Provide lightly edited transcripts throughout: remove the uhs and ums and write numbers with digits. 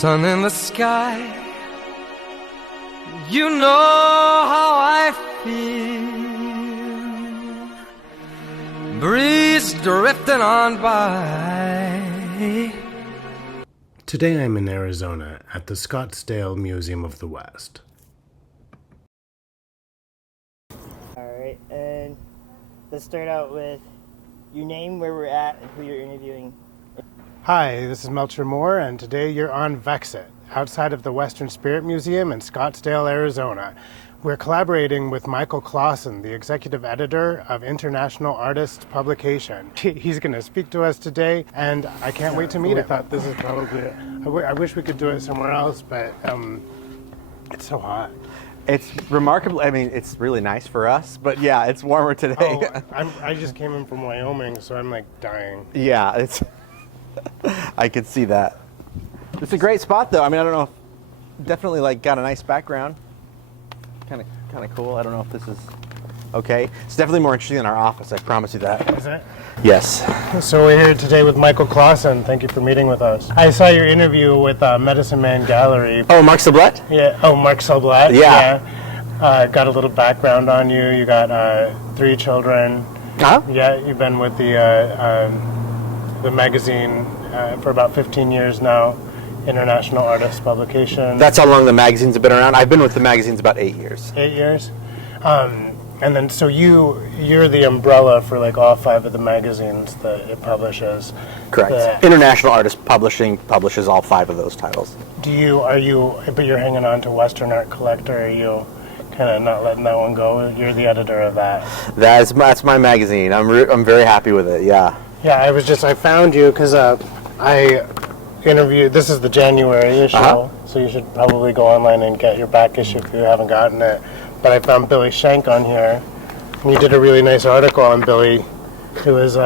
Sun in the sky, you know how I feel. Breeze drifting on by. Today I'm in Arizona at the Scottsdale Museum of the West. Alright, and let's start out with your name, where we're at, and who you're interviewing. Hi, this is Melchor Moore, and today you're on VEXXET, outside of the Western Spirit Museum in Scottsdale, Arizona. We're collaborating with Michael Clawson, the executive editor of International Artists Publication. He's going to speak to us today, and I can't wait to meet him. I thought this is probably I wish we could do it somewhere else, but it's so hot. It's remarkable. I mean, it's really nice for us, but yeah, it's warmer today. I just came in from Wyoming, so I'm like dying. Yeah, it's. I could see that. It's a great spot, though. I mean, I don't know. Definitely, like, got a nice background. Kind of cool. I don't know if this is okay. It's definitely more interesting than our office. I promise you that. Is it? Yes. So we're here today with Michael Clawson. Thank you for meeting with us. I saw your interview with Medicine Man Gallery. Oh, Mark Sablet? Yeah. Oh, Mark Sablet. Yeah. Got a little background on you. You got 3 children. Huh? Yeah. You've been with the magazine for about 15 years now. International Artists Publication. That's how long the magazines have been around. I've been with the magazines about 8 years. 8 years. And then, so you're the umbrella for like all 5 of the magazines that it publishes. Correct. International Artists Publishing publishes all 5 of those titles. But you're hanging on to Western Art Collector. Are you kind of not letting that one go? You're the editor of that. That's my magazine. I'm very happy with it. Yeah. Yeah, I found you because I interviewed. This is the January issue, so you should probably go online and get your back issue if you haven't gotten it. But I found Billy Shank on here, and you did a really nice article on Billy, who is,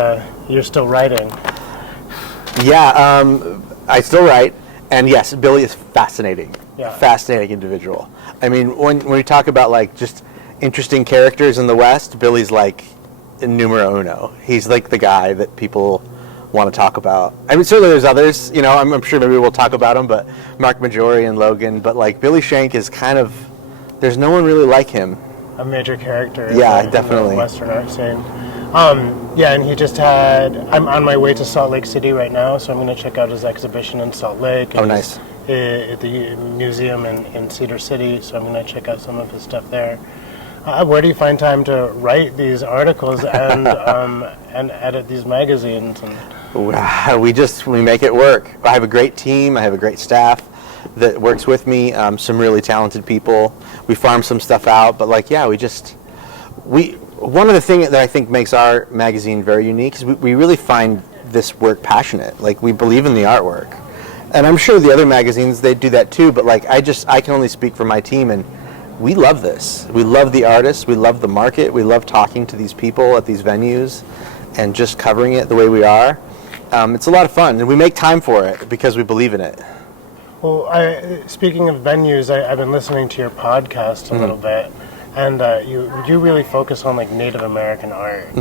you're still writing. Yeah, I still write, and yes, Billy is fascinating. Yeah. Fascinating individual. I mean, when we talk about like just interesting characters in the West, Billy's like numero uno. He's like the guy that people want to talk about. I mean, certainly there's others, you know, I'm sure maybe we'll talk about them, but Mark Majori and Logan, but like Billy Shank is kind of, there's no one really like him. A major character definitely. In the Western art scene. Yeah, and he just I'm on my way to Salt Lake City right now, so I'm going to check out his exhibition in Salt Lake. Oh, nice. At the museum in Cedar City, so I'm going to check out some of his stuff there. Where do you find time to write these articles and edit these magazines? We make it work. I have a great team. I have a great staff that works with me. Some really talented people. We farm some stuff out, but like, yeah, one of the things that I think makes our magazine very unique is we really find this work passionate. Like, we believe in the artwork, and I'm sure the other magazines, they do that too. But like, I can only speak for my team, and we love this. We love the artists. We love the market. We love talking to these people at these venues and just covering it the way we are. It's a lot of fun, and we make time for it because we believe in it. Well, speaking of venues, I've been listening to your podcast a little bit, and you really focus on like Native American art.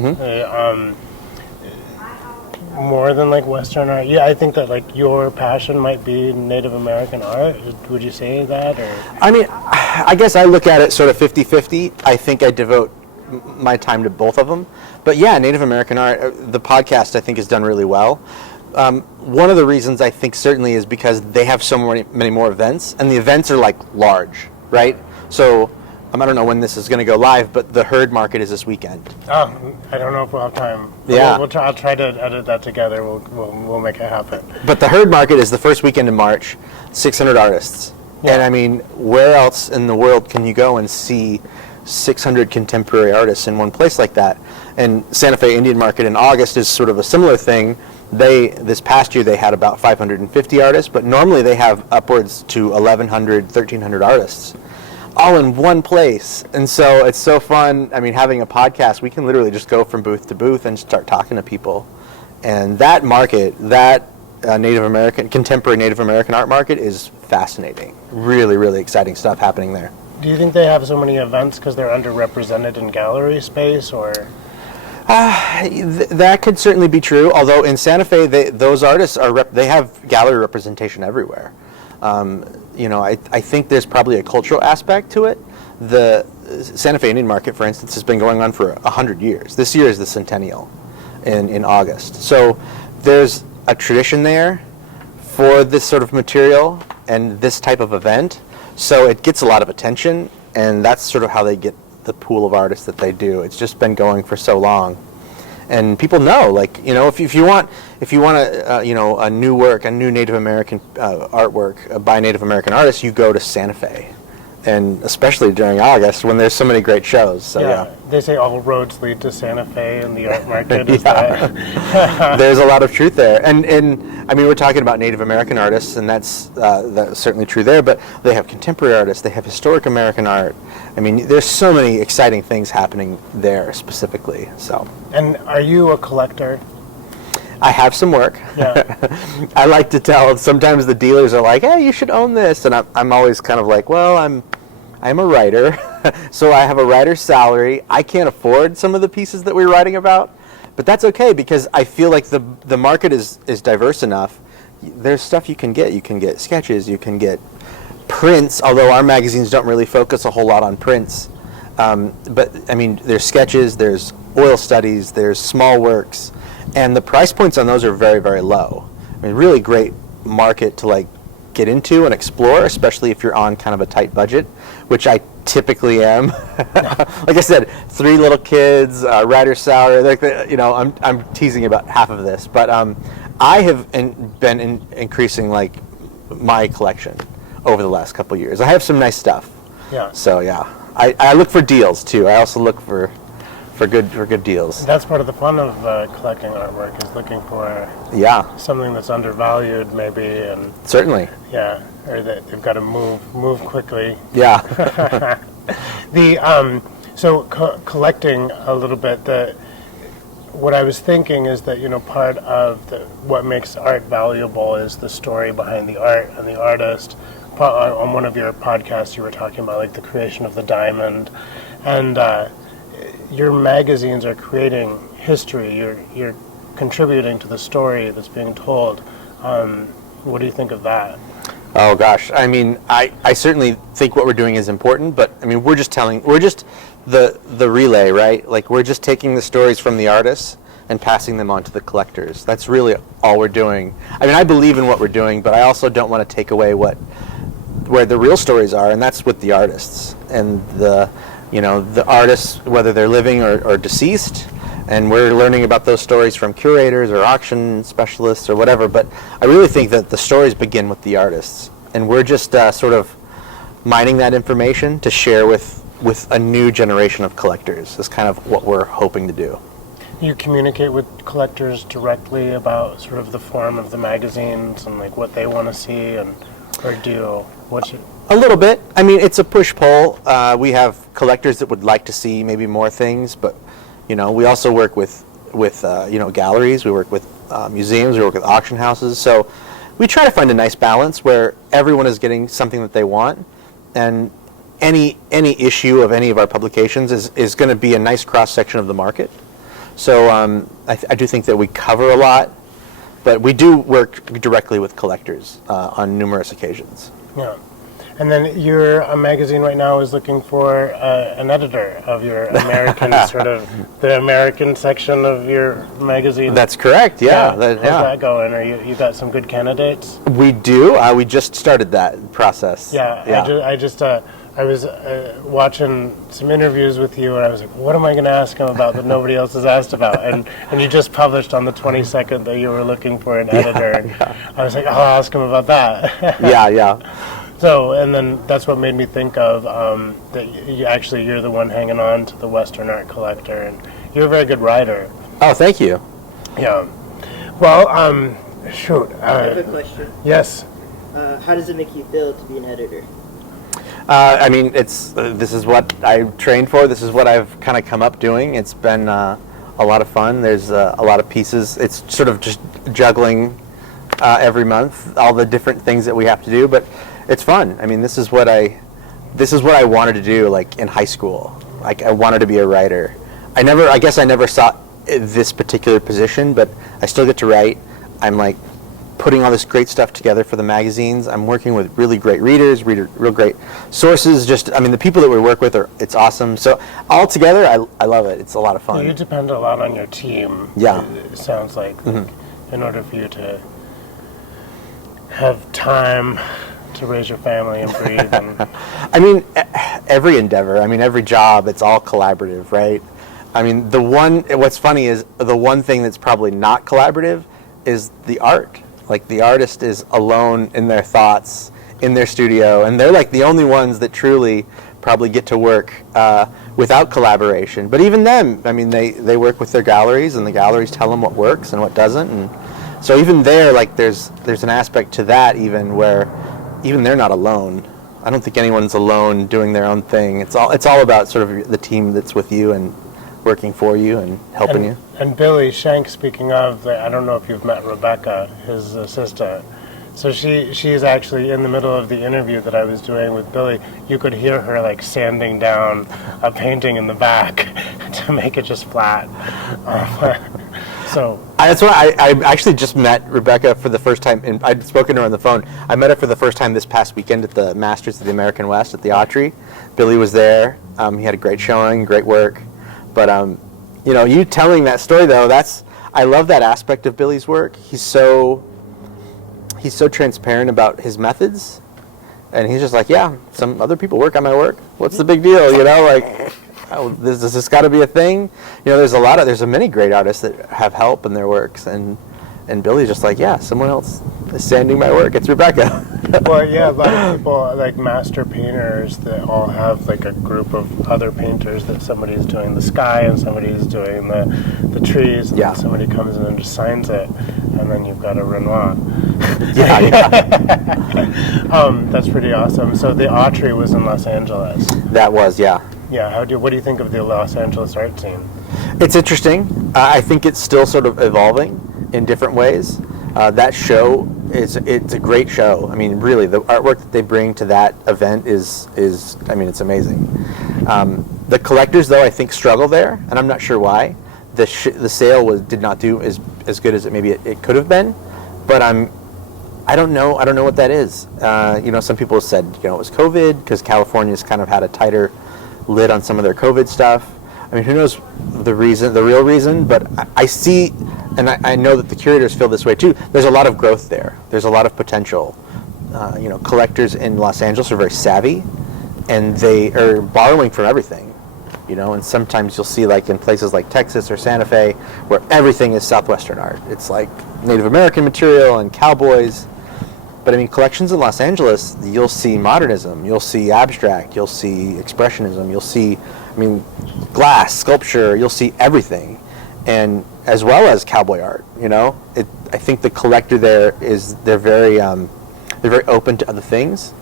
More than like Western art. Yeah, I think that like your passion might be Native American art. Would you say that? Or? I mean, I guess I look at it sort of 50-50. I think I devote my time to both of them. But yeah, Native American art, the podcast I think has done really well. One of the reasons I think certainly is because they have so many more events, and the events are like large, right? So I don't know when this is going to go live, but the herd market is this weekend. Oh, I don't know if we'll have time. Yeah. I'll try to edit that together. We'll make it happen. But the herd market is the first weekend in March, 600 artists. Yeah. And I mean, where else in the world can you go and see 600 contemporary artists in one place like that? And Santa Fe Indian Market in August is sort of a similar thing. This past year they had about 550 artists, but normally they have upwards to 1,100, 1,300 artists, all in one place. And so it's so fun. I mean, having a podcast, we can literally just go from booth to booth and start talking to people. And that market, that contemporary Native American art market is fascinating. Really, really exciting stuff happening there. Do you think they have so many events because they're underrepresented in gallery space, or? That could certainly be true. Although in Santa Fe, those artists they have gallery representation everywhere. I think there's probably a cultural aspect to it. The Santa Fe Indian Market, for instance, has been going on for 100 years. This year is the centennial in August. So there's a tradition there for this sort of material and this type of event. So it gets a lot of attention, and that's sort of how they get the pool of artists that they do. It's just been going for so long. And people know, if you want a new work, a new Native American artwork by Native American artists, you go to Santa Fe, and especially during August when there's so many great shows. So yeah. They say all roads lead to Santa Fe and the art market. There's a lot of truth there, and I mean, we're talking about Native American artists, and that's certainly true there. But they have contemporary artists, they have historic American art. I mean, there's so many exciting things happening there specifically. So. And are you a collector? I have some work. Yeah. I like to tell. Sometimes the dealers are like, "Hey, you should own this," and I'm always kind of like, "Well, I'm a writer, so I have a writer's salary. I can't afford some of the pieces that we're writing about, but that's okay because I feel like the market is diverse enough. There's stuff you can get. You can get sketches. You can get prints. Although our magazines don't really focus a whole lot on prints, but I mean, there's sketches. There's oil studies. There's small works." And the price points on those are very, very low. I mean, really great market to get into and explore, especially if you're on kind of a tight budget, which I typically am. Like I said, 3 little kids, writer's salary. I'm teasing about half of this, but I have been increasing my collection over the last couple of years. I have some nice stuff. Yeah. So yeah, I look for deals too. I also look for good deals. That's part of the fun of collecting artwork, is looking for something that's undervalued maybe, and certainly or that they've got to move quickly. Yeah. Collecting a little bit, what I was thinking is that part of what makes art valuable is the story behind the art and the artist. On one of your podcasts you were talking about the creation of the diamond, and your magazines are creating history. You're contributing to the story that's being told. What do you think of that? Oh gosh, I mean, I certainly think what we're doing is important, but I mean, we're just the relay, right? We're just taking the stories from the artists and passing them on to the collectors. That's really all we're doing. I mean, I believe in what we're doing, but I also don't want to take away where the real stories are, and that's with the artists and the artists, whether they're living or deceased, and we're learning about those stories from curators or auction specialists or whatever. But I really think that the stories begin with the artists, and we're just sort of mining that information to share with a new generation of collectors. Is kind of what we're hoping to do. You communicate with collectors directly about sort of the form of the magazines and what they want to see, or do a little bit. I mean, it's a push-pull. We have collectors that would like to see maybe more things, but we also work with galleries. We work with museums. We work with auction houses. So we try to find a nice balance where everyone is getting something that they want, and any issue of any of our publications is going to be a nice cross-section of the market. So I do think that we cover a lot, but we do work directly with collectors on numerous occasions. Yeah. And then your magazine right now is looking for an editor of your American the American section of your magazine. That's correct. Yeah. How's that going? Are you got some good candidates? We do. We just started that process. Yeah. I was watching some interviews with you, and I was like, what am I going to ask him about that nobody else has asked about? And you just published on the 22nd that you were looking for an editor. And I was like, I'll ask him about that. Yeah. So, and then that's what made me think of that you're the one hanging on to the Western art collector, and you're a very good writer. Oh, thank you. Yeah. Well, shoot. I have a question. Yes. How does it make you feel to be an editor? I mean, this is what I trained for. This is what I've kind of come up doing. It's been a lot of fun. There's a lot of pieces. It's sort of just juggling every month all the different things that we have to do, but it's fun. I mean, this is what I wanted to do in high school. I wanted to be a writer. I guess I never saw this particular position, but I still get to write. I'm putting all this great stuff together for the magazines. I'm working with really great readers, real great sources. Just, I mean, the people that we work with it's awesome. So all together, I love it. It's a lot of fun. You depend a lot on your team. Yeah. It sounds like, in order for you to have time to raise your family and breathe. And I mean, every endeavor, I mean, every job, it's all collaborative, right? I mean, what's funny is the one thing that's probably not collaborative is the art. Like, the artist is alone in their thoughts, in their studio, and they're like the only ones that truly probably get to work without collaboration. But even them, I mean, they work with their galleries, and the galleries tell them what works and what doesn't. And so even there, like, there's an aspect to that even where even they're not alone. I don't think anyone's alone doing their own thing. It's all about sort of the team that's with you and working for you and helping you. And Billy Shank, speaking of, I don't know if you've met Rebecca, his assistant. So she's actually in the middle of the interview that I was doing with Billy. You could hear her like sanding down a painting in the back to make it just flat. So that's why I actually just met Rebecca for the first time, and I'd spoken to her on the phone. I met her for the first time this past weekend at the Masters of the American West at the Autry. Billy was there. He had a great showing, great work. But you telling that story though, I love that aspect of Billy's work. He's so transparent about his methods, and he's just like, yeah, some other people work on my work. What's the big deal? Like, does this got to be a thing? There's many great artists that have help in their works, and Billy's just like, yeah, someone else is sanding my work. It's Rebecca. Well, yeah, a lot of people, like master painters, that all have like a group of other painters that somebody's doing the sky and somebody's doing the trees, and then somebody comes in and just signs it, and then you've got a Renoir. Yeah. That's pretty awesome. So the Autry was in Los Angeles. That was, yeah. Yeah, what do you think of the Los Angeles art scene? It's interesting. I think it's still sort of evolving in different ways. That show it's a great show. I mean, really, the artwork that they bring to that event is I mean, it's amazing. The collectors, though, I think struggle there, and I'm not sure why. The sale did not do as good as it could have been, but I don't know what that is. Some people have said it was COVID because California's kind of had a tighter lid on some of their COVID stuff. I mean, who knows the real reason, but I see, and I know that the curators feel this way too. There's a lot of growth there. There's a lot of potential. Collectors in Los Angeles are very savvy, and they are borrowing from everything. And sometimes you'll see, like in places like Texas or Santa Fe, where everything is Southwestern art. It's like Native American material and cowboys. But I mean, collections in Los Angeles, you'll see modernism, you'll see abstract, you'll see expressionism, you'll see, glass, sculpture, you'll see everything, and as well as cowboy art. I think the collector there they're very open to other things.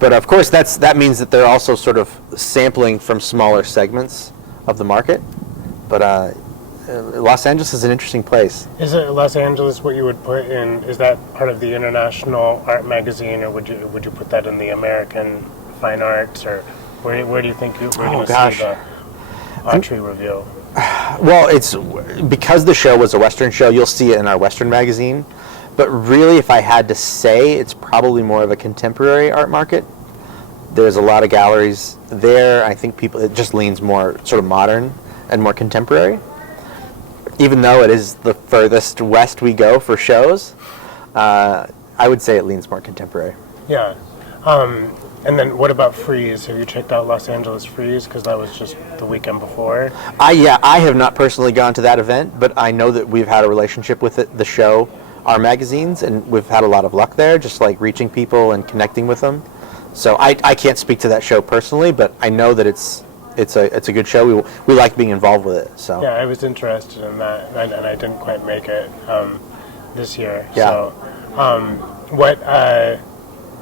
But of course, that means that they're also sort of sampling from smaller segments of the market. But Los Angeles is an interesting place. Is it Los Angeles what you would put in? Is that part of the International Art Magazine, or would you put that in the American Fine Arts, or where do you think you see the Autry review? Well, it's because the show was a Western show. You'll see it in our Western magazine. But really, if I had to say, it's probably more of a contemporary art market. There's a lot of galleries there. I think it just leans more sort of modern and more contemporary. Even though it is the furthest west we go for shows, I would say it leans more contemporary. Yeah. And then what about Frieze? Have you checked out Los Angeles Frieze? Because that was just the weekend before. I have not personally gone to that event, but I know that we've had a relationship with the show, our magazines, and we've had a lot of luck there, just like reaching people and connecting with them. So I can't speak to that show personally, but I know that it's a good show. We like being involved with it. So yeah, I was interested in that, and I didn't quite make it this year. Yeah. So,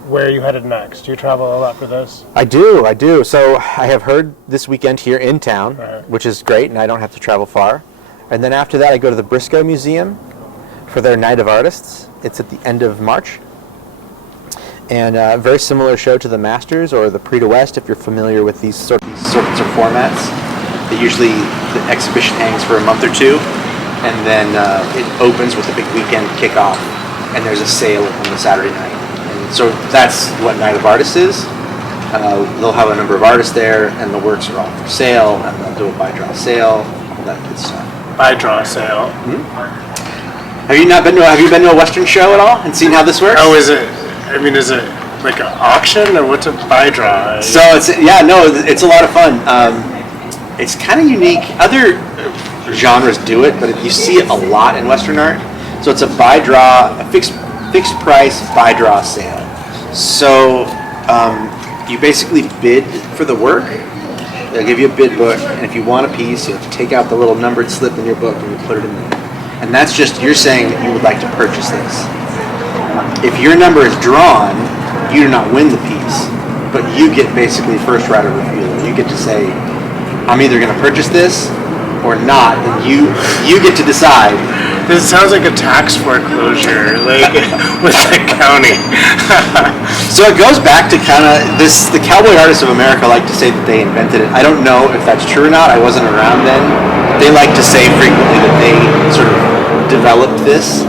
where are you headed next? Do you travel a lot for this? I do. So I have heard this weekend here in town, which is great, and I don't have to travel far. And then after that, I go to the Briscoe Museum for their Night of Artists. It's at the end of March. And a very similar show to the Masters or the Prix de West, if you're familiar with these sorts of formats. The exhibition hangs for a month or two, and then it opens with a big weekend kickoff and there's a sale on the Saturday night. And so that's what Night of Artists is. They'll have a number of artists there, and the works are all for sale, and they'll do a buy-draw sale, all that good stuff. Buy-draw sale. Have you been to a Western show at all and seen how this works? Oh, is it like an auction, or what's a buy-draw? So it's a lot of fun. It's kind of unique. Other genres do it, but you see it a lot in Western art. So it's a fixed price buy-draw sale. So you basically bid for the work. They'll give you a bid book, and if you want a piece, you have to take out the little numbered slip in your book and you put it in there. And that's just, you're saying that you would like to purchase this. If your number is drawn, you do not win the piece, but you get basically first right of refusal. You get to say, I'm either going to purchase this or not, and you get to decide. This sounds like a tax foreclosure, like with the county. So it goes back to kind of this. The Cowboy Artists of America like to say that they invented it. I don't know if that's true or not. I wasn't around then. They like to say frequently that they sort of developed this,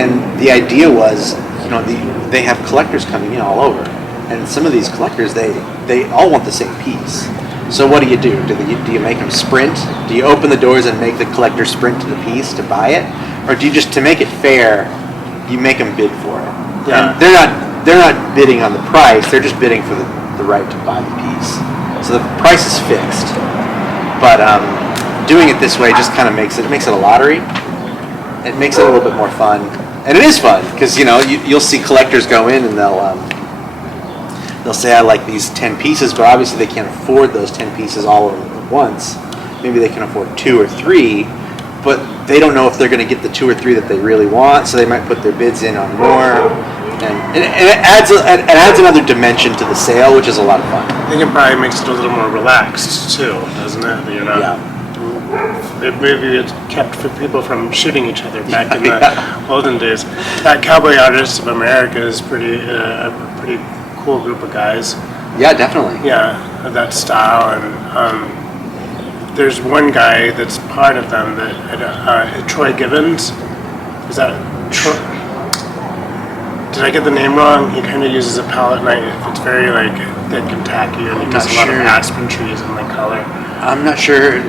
and the idea was, they have collectors coming in all over, and some of these collectors they all want the same piece. So what do? Do you make them sprint? Do you open the doors and make the collector sprint to the piece to buy it, or do you just, to make it fair, you make them bid for it? Yeah. And they're not bidding on the price. They're just bidding for the right to buy the piece. So the price is fixed, but doing it this way just kind of makes it a lottery. It makes it a little bit more fun, and it is fun because you'll see collectors go in and they'll say, I like these 10 pieces, but obviously they can't afford those 10 pieces all at once. Maybe they can afford 2 or 3, but they don't know if they're going to get the 2 or 3 that they really want, so they might put their bids in on more. And it adds another dimension to the sale, which is a lot of fun. I think it probably makes it a little more relaxed too, doesn't it? That you're not. Yeah. Maybe it kept people from shooting each other back in the olden days. That Cowboy Artists of America is a pretty cool group of guys. Yeah, definitely. Yeah, that style, and there's one guy that's part of them that Troy Gibbons. Is that Troy? Did I get the name wrong? He kind of uses a palette knife. It's very like thick and tacky, and he does a lot of aspen trees and like color. I'm not sure.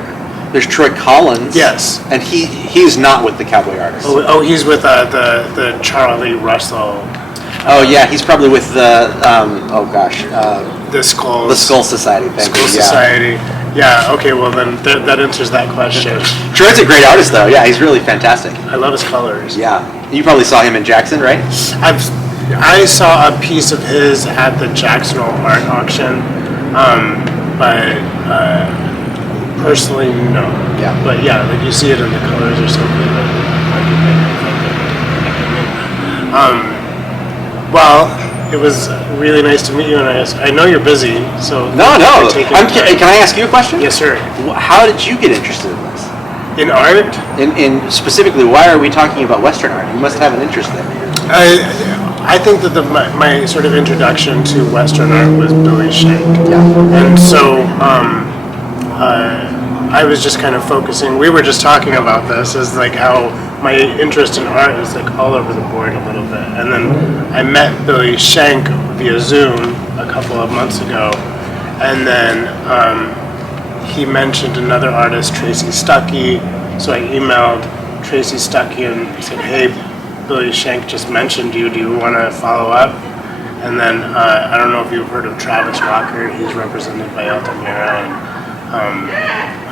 There's Troy Collins. Yes, and he's not with the Cowboy Artists. Oh, he's with the Charlie Russell. Oh yeah, he's probably with the the Skull Society. Society. Yeah. Okay. Well, then that answers that question. Troy's a great artist, though. Yeah, he's really fantastic. I love his colors. Yeah. You probably saw him in Jackson, right? I saw a piece of his at the Jackson art auction, but personally, no. Yeah. But yeah, like you see it in the colors or something. Well, it was really nice to meet you, and I know you're busy, so... No. Can I ask you a question? Yes, sir. How did you get interested in this? In art? In specifically, why are we talking about Western art? You must have an interest there. I think that my sort of introduction to Western art was Billy Shank. Yeah. And so I was just kind of focusing, we were just talking about this, as like how my interest in art is like all over the board a little bit. And then I met Billy Shank via Zoom a couple of months ago, and then he mentioned another artist, Tracy Stuckey, so I emailed Tracy Stuckey and said, hey, Billy Shank just mentioned you, do you want to follow up? And then I don't know if you've heard of Travis Rocker, he's represented by Altamira, and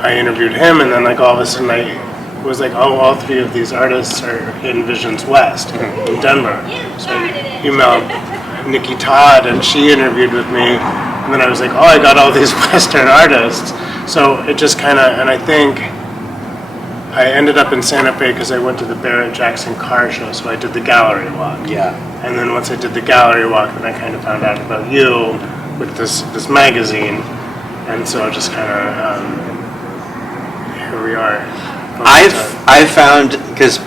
I interviewed him, and then like all of a sudden I was like, oh, all 3 of these artists are in Visions West in Denver. So I emailed Nikki Todd, and she interviewed with me, and then I was like, oh, I got all these Western artists. So it just kind of, and I think I ended up in Santa Fe because I went to the Barrett Jackson car show, so I did the gallery walk. Yeah. And then once I did the gallery walk, then I kind of found out about you with this magazine, and so just kind of here we are. I've found, because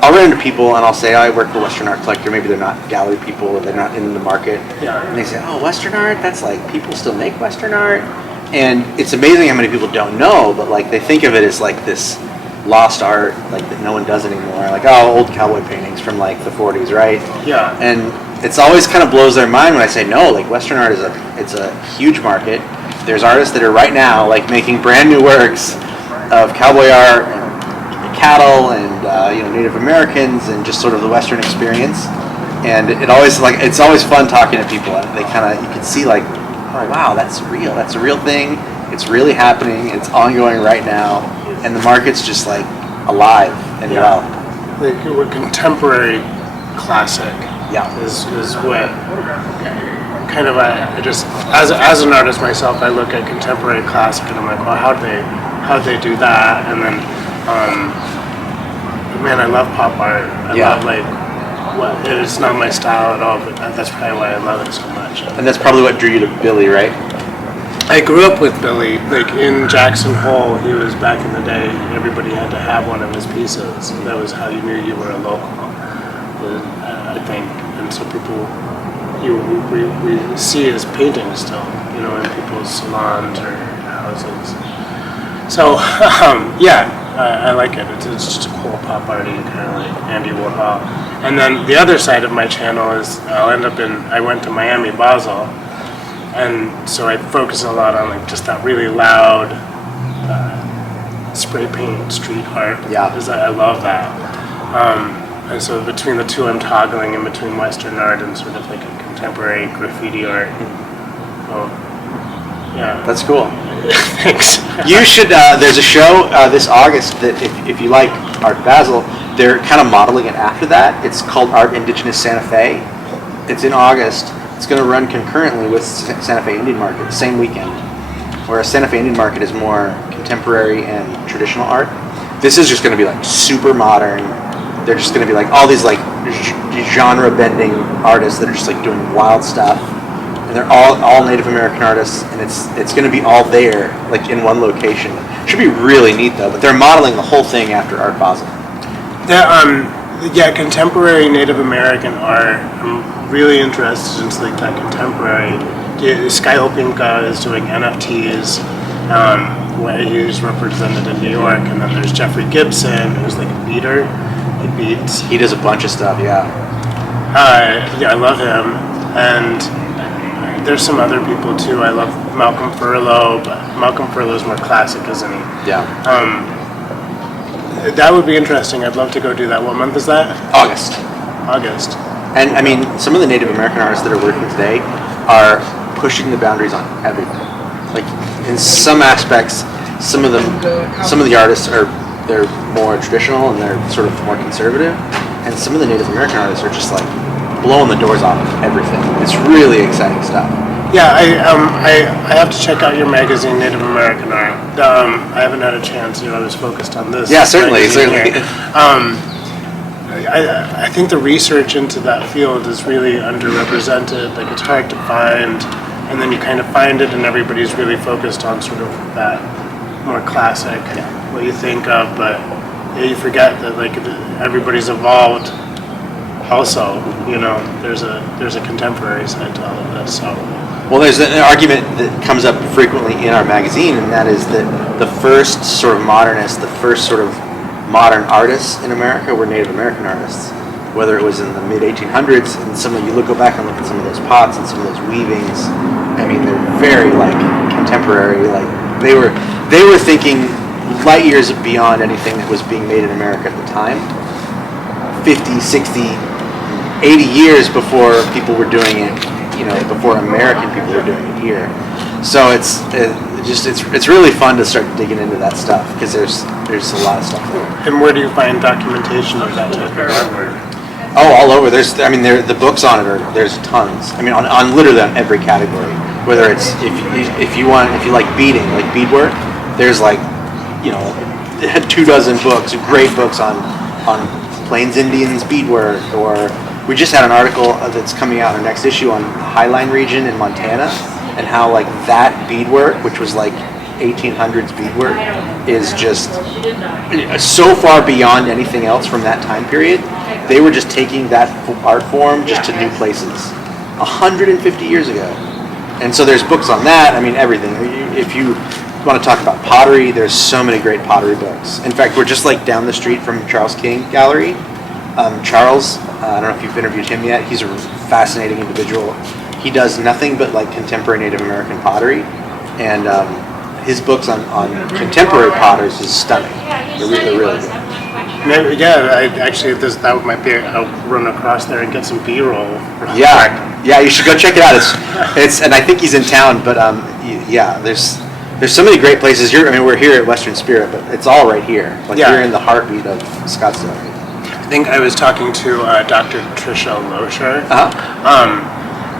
I'll run into people and I'll say, I work for Western Art Collector. Maybe they're not gallery people or they're not in the market. Yeah. And they say, oh, Western art? That's like, people still make Western art? And it's amazing how many people don't know, but like they think of it as like this lost art, like that no one does anymore. Like, oh, old cowboy paintings from like the 40s, right? Yeah. And it's always kind of blows their mind when I say no. Like Western art it's a huge market. There's artists that are right now like making brand new works of cowboy art, and cattle, and Native Americans, and just sort of the Western experience. And it's always fun talking to people. And they kind of, you can see like, oh wow, that's real. That's a real thing. It's really happening. It's ongoing right now, and the market's just like alive and well. Like what contemporary classic is what kind of I just as an artist myself, I look at contemporary classic and I'm like, well, how'd they do that? And then man, I love pop art. I love it's not my style at all, but that's probably why I love it so much. And that's probably what drew you to Billy, right? I grew up with Billy, like in Jackson Hole. He was back in the day. Everybody had to have one of his pieces. That was how you knew you were a local, I think. And so people, we see his paintings still, in people's salons or houses. So I like it. It's just a cool pop arty, kind of like Andy Warhol. And then the other side of my channel is I went to Miami, Basel. And so I focus a lot on like just that really loud spray paint street art. Yeah. Because I love that. And so between the two, I'm toggling in between Western art and sort of like a contemporary graffiti art. Oh, yeah. That's cool. Thanks. You should. There's a show this August that if you like Art Basel, they're kind of modeling it after that. It's called Art Indigenous Santa Fe. It's in August. It's going to run concurrently with Santa Fe Indian Market the same weekend, whereas Santa Fe Indian Market is more contemporary and traditional art. This is just going to be like super modern. They're just going to be like all these like genre bending artists that are just like doing wild stuff, and they're all Native American artists, and it's going to be all there like in one location. Should be really neat though. But they're modeling the whole thing after Art Basel. Contemporary Native American art. I'm really interested in like that contemporary. Sky Opinka is doing NFTs. Where he's represented in New York, and then there's Jeffrey Gibson, who's like a beater. He beats. He does a bunch of stuff. Yeah. I love him, and there's some other people too. I love Malcolm Furlow, but Malcolm Furlow's more classic, isn't he? Yeah. That would be interesting. I'd love to go do that. What month is that? August. And I mean, some of the Native American artists that are working today are pushing the boundaries on everything. Like in some aspects, some of the artists they're more traditional and they're sort of more conservative, and some of the Native American artists are just like blowing the doors off everything. It's really exciting stuff. Yeah, I have to check out your magazine, Native American Art. I haven't had a chance. I was focused on this. Yeah, certainly. I think the research into that field is really underrepresented. Like it's hard to find, and then you kind of find it, and everybody's really focused on sort of that more classic, what you think of, but you forget that like everybody's evolved. Also, there's a contemporary side to all of this. So. Well, there's an argument that comes up frequently in our magazine, and that is that the first sort of modernists, the first sort of modern artists in America were Native American artists. Whether it was in the mid-1800s, and go back and look at some of those pots and some of those weavings. I mean, they're very like contemporary. Like they were thinking light years beyond anything that was being made in America at the time. 50, 60, 80 years before people were doing it. Before American people were doing it here. So it's really fun to start digging into that stuff because there's a lot of stuff there. And where do you find documentation of that type of artwork? Oh, all over. The books on it there's tons. I mean, on literally on every category. Whether it's if you like beading, like beadwork, there's like 24 books, great books on Plains Indians beadwork, or we just had an article that's coming out in our next issue on the Highline region in Montana and how like that beadwork, which was like 1800s beadwork, is just so far beyond anything else from that time period. They were just taking that art form just to new places 150 years ago. And so there's books on that. I mean, everything. If you want to talk about pottery, there's so many great pottery books. In fact, we're just like down the street from Charles King Gallery. Charles, I don't know if you've interviewed him yet. He's a fascinating individual. He does nothing but like contemporary Native American pottery, and his books on contemporary potters is stunning. They're really good. Maybe, that might be. I'll run across there and get some B-roll. Yeah, you should go check it out. It's and I think he's in town, but there's so many great places. We're here at Western Spirit, but it's all right here. You're in the heartbeat of Scottsdale. I think I was talking to Dr. Tricia Loescher,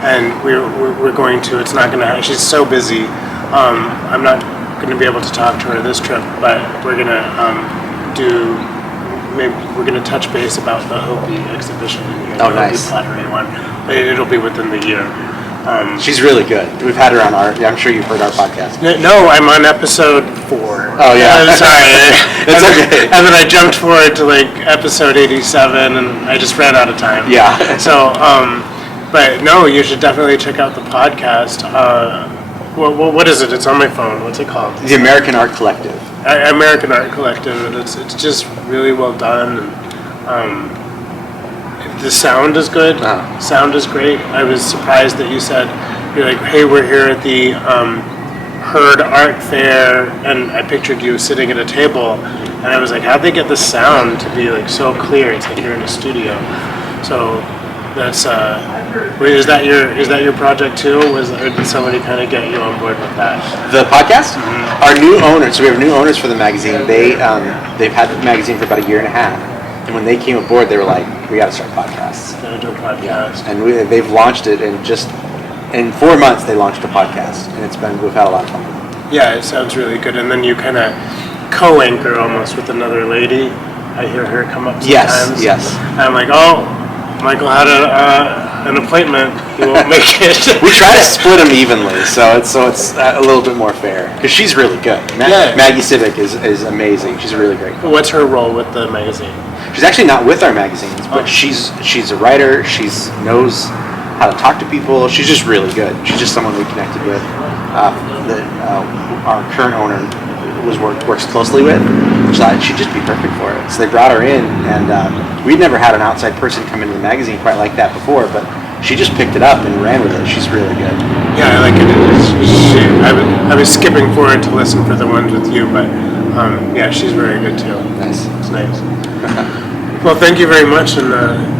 and we're going to. It's not going to. She's so busy. I'm not going to be able to talk to her this trip, but we're going to Maybe we're going to touch base about the Hopi exhibition. Oh, nice. The pottery one. It'll be within the year. She's really good. We've had her on I'm sure you've heard our podcast. No, I'm on episode 4. Oh, yeah. Sorry. It's okay. And then I jumped forward to episode 87, and I just ran out of time. Yeah. So, but no, you should definitely check out the podcast. What is it? It's on my phone. What's it called? The American Art Collective. American Art Collective, and it's just really well done. And, the sound is good. Sound is great. I was surprised that you're like, hey, we're here at the Herd Art Fair, and I pictured you sitting at a table, and I was like, how'd they get the sound to be so clear? It's like you're in a studio. So that's is that your project too? Or did somebody kind of get you on board with that? The podcast? Mm-hmm. Our new owners. So we have new owners for the magazine. They've had the magazine for about a year and a half. And when they came aboard, they were like, "We got to start podcasts." Gotta do a podcast. And they've launched it, and just in 4 months they launched a podcast, and we've had a lot of fun. Yeah, it sounds really good. And then you kind of co-anchor almost with another lady. I hear her come up sometimes. Yes. And I'm like, oh, Michael had an appointment. He won't make it. We try to split them evenly, so it's a little bit more fair. Because she's really good. Maggie Civic is amazing. She's a really great girl. What's her role with the magazine? She's actually not with our magazines, but she's a writer. She knows how to talk to people. She's just really good. She's just someone we connected with. Our current owner works closely with. So she'd just be perfect for it. So they brought her in, and we'd never had an outside person come into the magazine quite like that before, but she just picked it up and ran with it. She's really good. Yeah, I like it. I was skipping forward to listen for the ones with you, but she's very good too. Nice. It's nice. Well, thank you very much, and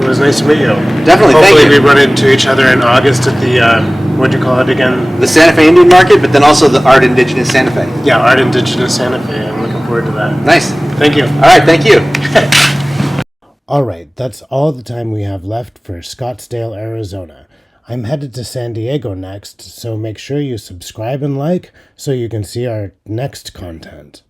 it was nice to meet you. Definitely, Hopefully thank you. we run into each other in August at the, what'd you call it again? The Santa Fe Indian Market, but then also the Art Indigenous Santa Fe. Yeah, Art Indigenous Santa Fe. I'm looking forward to that. Nice. Thank you. All right, thank you. All right, that's all the time we have left for Scottsdale, Arizona. I'm headed to San Diego next, so make sure you subscribe and like so you can see our next content.